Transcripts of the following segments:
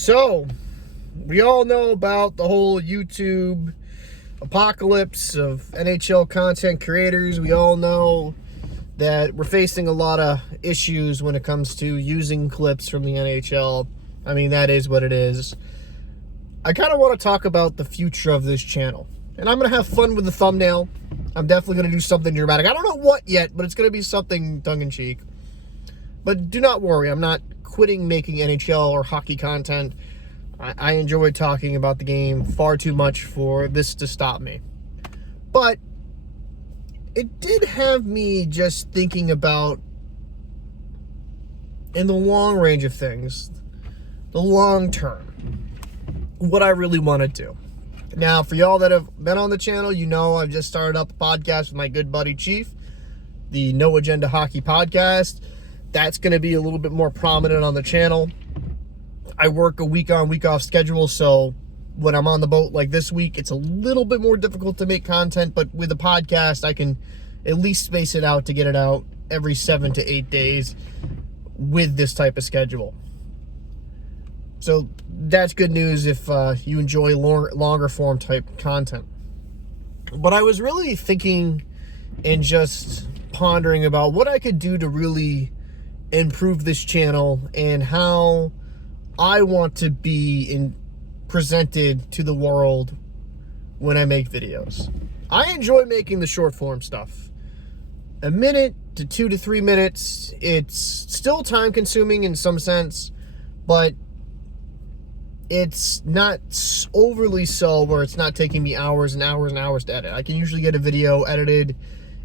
So, we all know about the whole YouTube apocalypse of NHL content creators. We all know that we're facing a lot of issues when it comes to using clips from the NHL. I mean, that is what it is. I kind of want to talk about the future of this channel. And I'm going to have fun with the thumbnail. I'm definitely going to do something dramatic. I don't know what yet, but it's going to be something tongue-in-cheek. But do not worry, I'm not quitting making NHL or hockey content. I enjoy talking about the game far too much for this to stop me. But it did have me just thinking about, in the long range of things, the long term, what I really want to do. Now, for y'all that have been on the channel, you know I've just started up a podcast with my good buddy Chief, the No Agenda Hockey Podcast. That's going to be a little bit more prominent on the channel. I work a week-on, week-off schedule, so when I'm on the boat like this week, it's a little bit more difficult to make content, but with the podcast, I can at least space it out to get it out every 7 to 8 days with this type of schedule. So that's good news if you enjoy longer form type content. But I was really thinking and just pondering about what I could do to really improve this channel and how I want to be presented to the world when I make videos. I enjoy making the short form stuff. A minute to 2 to 3 minutes. It's still time consuming in some sense, but it's not overly so where it's not taking me hours and hours and hours to edit. I can usually get a video edited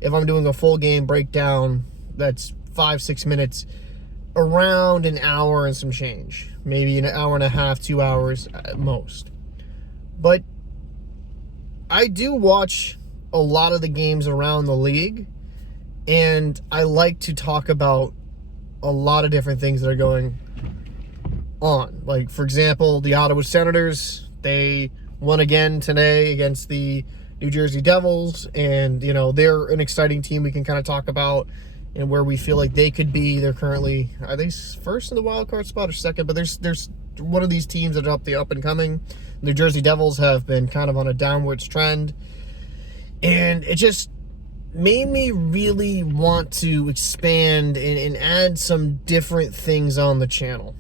if I'm doing a full game breakdown that's 5-6 minutes, around an hour and some change. Maybe an hour and a half, 2 hours at most. But I do watch a lot of the games around the league, and I like to talk about a lot of different things that are going on. Like, for example, the Ottawa Senators, they won again today against the New Jersey Devils, and, you know, they're an exciting team we can kind of talk about and where we feel like they could be. They're currently, are they first in the wild card spot or second? But there's one of these teams that are up and coming. New Jersey Devils have been kind of on a downwards trend, and it just made me really want to expand and add some different things on the channel.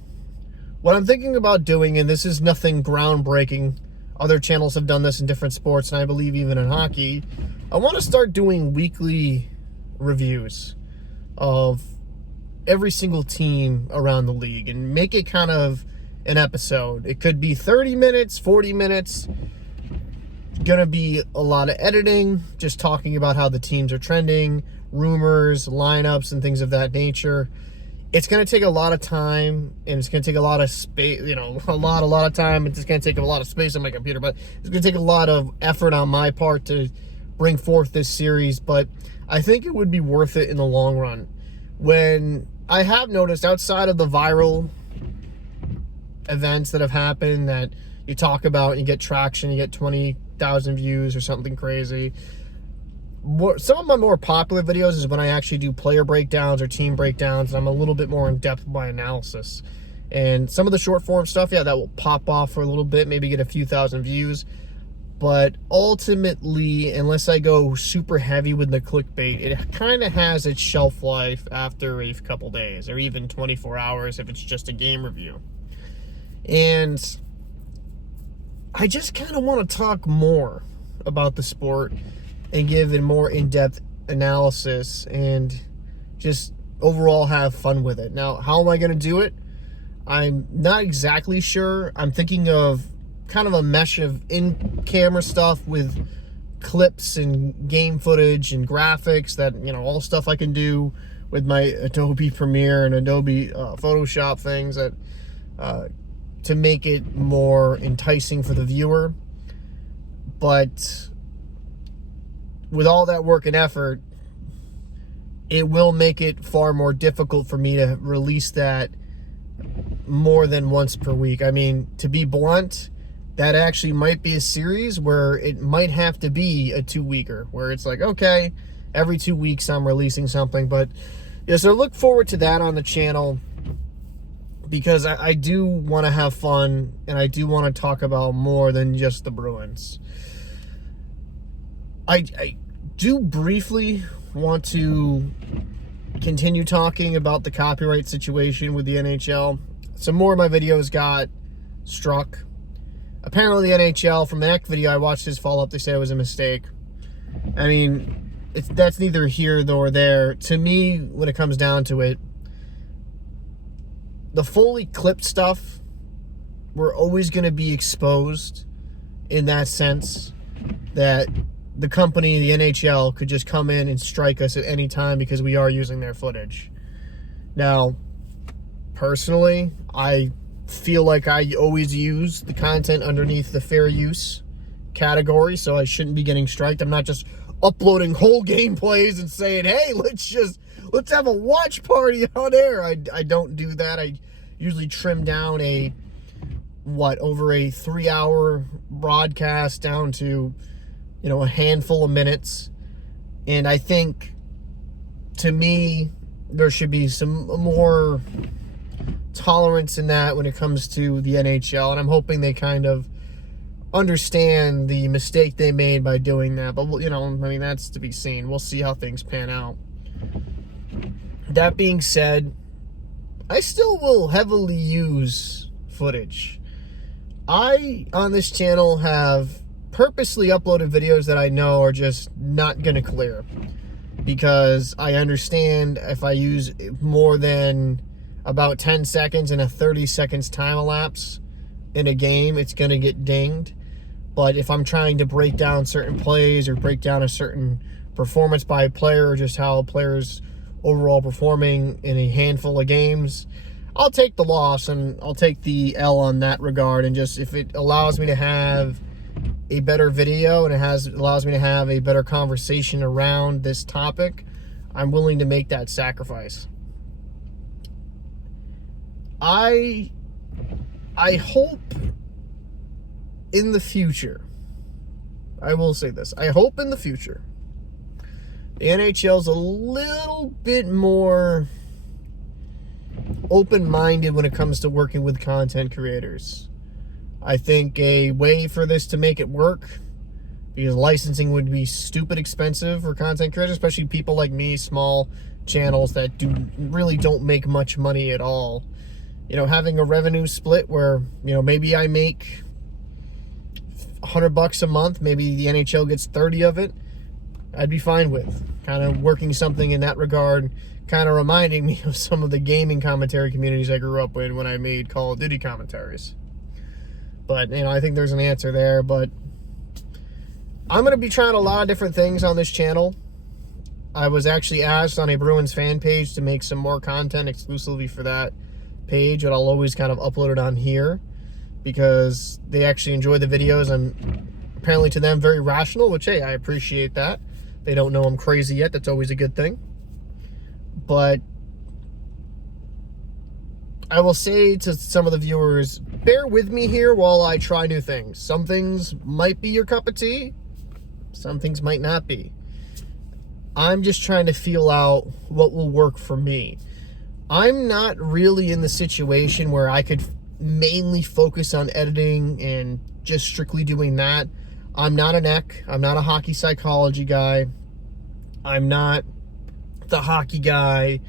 What I'm thinking about doing, and this is nothing groundbreaking, other channels have done this in different sports, and I believe even in hockey, I want to start doing weekly reviews of every single team around the league and make it kind of an episode. It could be 30 minutes, 40 minutes. Gonna be a lot of editing, just talking about how the teams are trending, rumors, lineups, and things of that nature. It's gonna take a lot of time, and it's gonna take a lot of space, a lot of time. It's just gonna take a lot of space on my computer, but it's gonna take a lot of effort on my part to bring forth this series, but I think it would be worth it in the long run. When I have noticed, outside of the viral events that have happened that you talk about and you get traction, you get 20,000 views or something crazy, some of my more popular videos is when I actually do player breakdowns or team breakdowns, and I'm a little bit more in depth with my analysis. And some of the short form stuff, yeah, that will pop off for a little bit, maybe get a few thousand views. But ultimately, unless I go super heavy with the clickbait, it kind of has its shelf life after a couple days, or even 24 hours if it's just a game review. And I just kind of want to talk more about the sport and give a more in-depth analysis and just overall have fun with it. Now, how am I going to do it? I'm not exactly sure. I'm thinking of kind of a mesh of in-camera stuff with clips and game footage and graphics that, all stuff I can do with my Adobe Premiere and Adobe Photoshop things that to make it more enticing for the viewer. But with all that work and effort, it will make it far more difficult for me to release that more than once per week. I mean, to be blunt, that actually might be a series where it might have to be a 2-weeker, where it's like, okay, every 2 weeks I'm releasing something. But yeah, so look forward to that on the channel. because I do want to have fun, and I do want to talk about more than just the Bruins. I do briefly want to continue talking about the copyright situation with the NHL. Some more of my videos got struck. Apparently the NHL, from the next video I watched his follow-up, they say it was a mistake. I mean, that's neither here nor there. To me, when it comes down to it, the fully clipped stuff, we're always going to be exposed in that sense that the company, the NHL, could just come in and strike us at any time because we are using their footage. Now, personally, I feel like I always use the content underneath the fair use category, so I shouldn't be getting striked. I'm not just uploading whole gameplays and saying, hey, let's have a watch party on air. I don't do that. I usually trim down over a 3-hour broadcast down to, a handful of minutes. And I think, to me, there should be some more tolerance in that when it comes to the NHL. And I'm hoping they kind of understand the mistake they made by doing that. But, that's to be seen. We'll see how things pan out. That being said, I still will heavily use footage. I, on this channel, have purposely uploaded videos that I know are just not going to clear, because I understand if I use more than about 10 seconds and a 30 seconds time elapse in a game, it's going to get dinged. But if I'm trying to break down certain plays or break down a certain performance by a player, or just how a player's overall performing in a handful of games, I'll take the loss and I'll take the L on that regard. And just, if it allows me to have a better video and allows me to have a better conversation around this topic, I'm willing to make that sacrifice. I hope in the future, I will say this, I hope in the future the NHL's a little bit more open-minded when it comes to working with content creators. I think a way for this to make it work, because licensing would be stupid expensive for content creators, especially people like me, small channels that really don't make much money at all. Having a revenue split where, maybe I make $100 a month, maybe the NHL gets 30 of it, I'd be fine with. Kind of working something in that regard, kind of reminding me of some of the gaming commentary communities I grew up in when I made Call of Duty commentaries. But, I think there's an answer there. But I'm going to be trying a lot of different things on this channel. I was actually asked on a Bruins fan page to make some more content exclusively for that page, but I'll always kind of upload it on here because they actually enjoy the videos. And apparently to them, very rational, which, hey, I appreciate that. They don't know I'm crazy yet. That's always a good thing. But I will say to some of the viewers, bear with me here while I try new things. Some things might be your cup of tea. Some things might not be. I'm just trying to feel out what will work for me. I'm not really in the situation where I could mainly focus on editing and just strictly doing that. I'm not an ec. I'm not a hockey psychology guy. I'm not the hockey guy.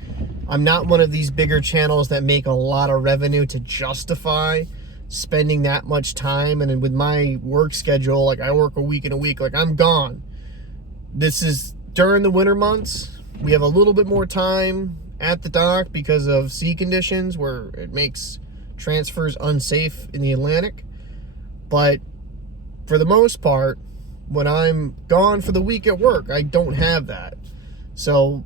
I'm not one of these bigger channels that make a lot of revenue to justify spending that much time. And with my work schedule, like I work a week and a week, like I'm gone. This is during the winter months. We have a little bit more time at the dock because of sea conditions where it makes transfers unsafe in the Atlantic. But for the most part, when I'm gone for the week at work, I don't have that. So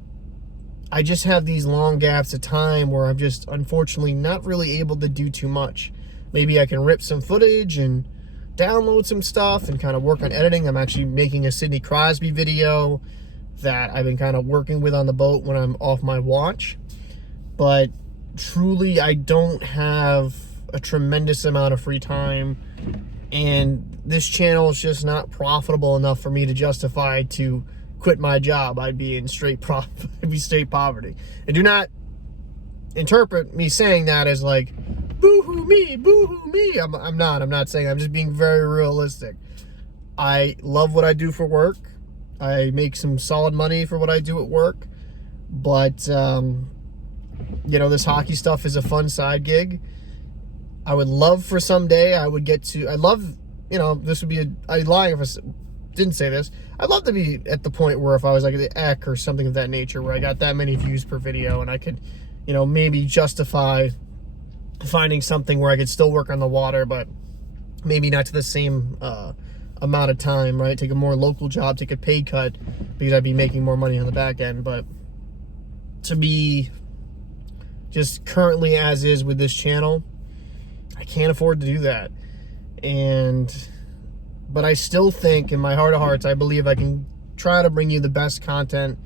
I just have these long gaps of time where I'm just unfortunately not really able to do too much. Maybe I can rip some footage and download some stuff and kind of work on editing. I'm actually making a Sidney Crosby video that I've been kind of working with on the boat when I'm off my watch. But truly, I don't have a tremendous amount of free time, and this channel is just not profitable enough for me to justify to quit my job. I'd be in straight poverty. And do not interpret me saying that as like, boo-hoo me, boo-hoo me. I'm not saying that. I'm just being very realistic. I love what I do for work. I make some solid money for what I do at work. But, you know, this hockey stuff is a fun side gig. I would love for someday I would get to, I love, you know, this would be I'd lie if I didn't say this. I'd love to be at the point where if I was like the Ek or something of that nature, where I got that many views per video and I could, you know, maybe justify finding something where I could still work on the water, but maybe not to the same amount of time, right? Take a more local job, take a pay cut, because I'd be making more money on the back end. But to be just currently as is with this channel, I can't afford to do that. But I still think in my heart of hearts, I believe I can try to bring you the best content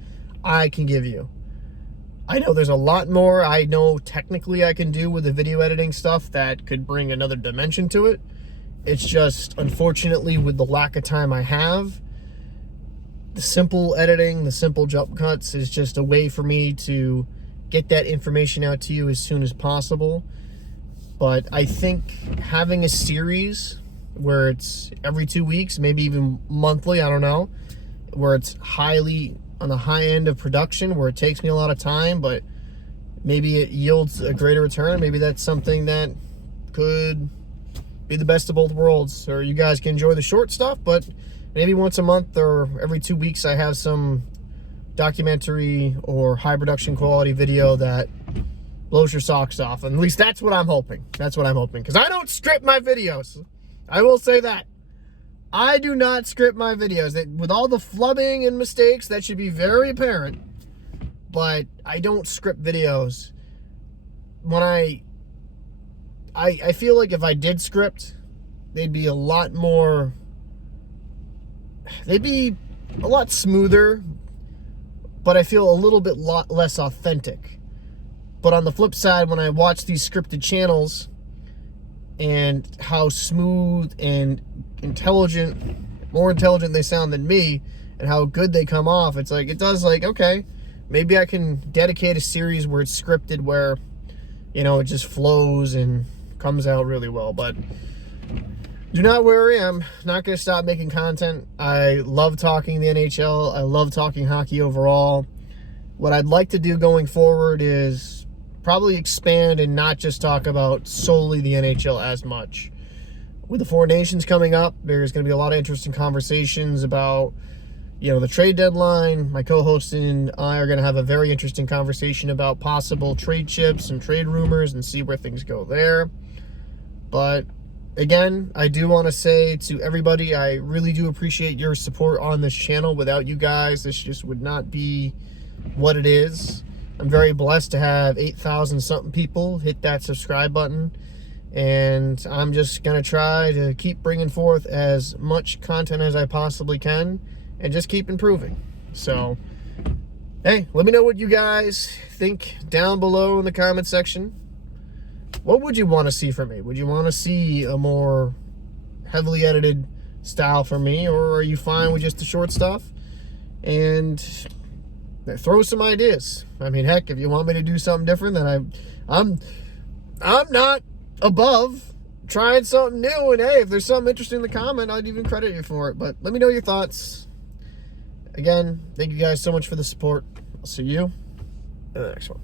I can give you. I know there's a lot more I know technically I can do with the video editing stuff that could bring another dimension to it. It's just, unfortunately, with the lack of time I have, the simple editing, the simple jump cuts is just a way for me to get that information out to you as soon as possible. But I think having a series where it's every 2 weeks, maybe even monthly, I don't know, where it's highly on the high end of production, where it takes me a lot of time, but maybe it yields a greater return. Maybe that's something that could be the best of both worlds. Or you guys can enjoy the short stuff, but maybe once a month or every 2 weeks I have some documentary or high production quality video that blows your socks off. And at least that's what I'm hoping. That's what I'm hoping. Because I don't script my videos. I will say that. I do not script my videos. With all the flubbing and mistakes, that should be very apparent. But I don't script videos. When I feel like if I did script, they'd be a lot more... They'd be a lot smoother, but I feel a little bit less authentic. But on the flip side, when I watch these scripted channels and how smooth and intelligent, more intelligent they sound than me, and how good they come off, it's like, it does like, okay, maybe I can dedicate a series where it's scripted, where, you know, it just flows and comes out really well. But do not worry, I'm not going to stop making content. I love talking the NHL. I love talking hockey overall. What I'd like to do going forward is probably expand and not just talk about solely the NHL as much. With the Four Nations coming up, there's going to be a lot of interesting conversations about, you know, the trade deadline. My co-host and I are going to have a very interesting conversation about possible trade chips and trade rumors and see where things go there. But again, I do want to say to everybody, I really do appreciate your support on this channel. Without you guys, this just would not be what it is. I'm very blessed to have 8,000 something people hit that subscribe button, and I'm just going to try to keep bringing forth as much content as I possibly can and just keep improving. So, hey, let me know what you guys think down below in the comment section. What would you want to see from me? Would you want to see a more heavily edited style from me, or are you fine with just the short stuff? And throw some ideas. I mean, heck, if you want me to do something different, then I'm not above trying something new. And hey, if there's something interesting in the comment, I'd even credit you for it. But let me know your thoughts. Again, thank you guys so much for the support. I'll see you in the next one.